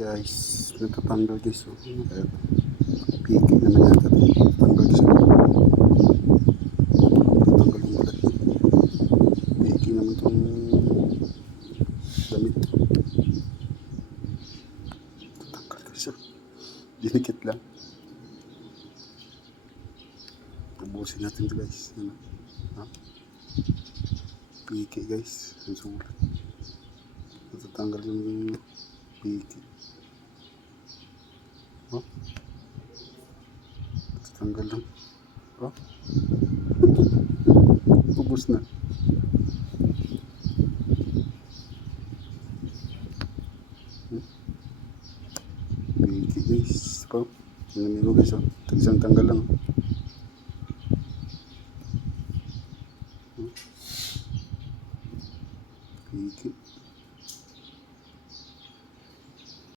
Guys, natatanggal guys. So, piki naman yata ito. Tanggal guys. Tatanggal yung balat. Piki naman itong damit. Tatanggal guys. So, dinikit lang. Ubusin natin ito guys. Ano? Ha? Piki guys. Ang sulat. Natatanggal yung piki. Oh, tanggal lang. Oh, ubos na. Biki guys. Oh, nanamiro guys. Oh, tagisang tanggal lang.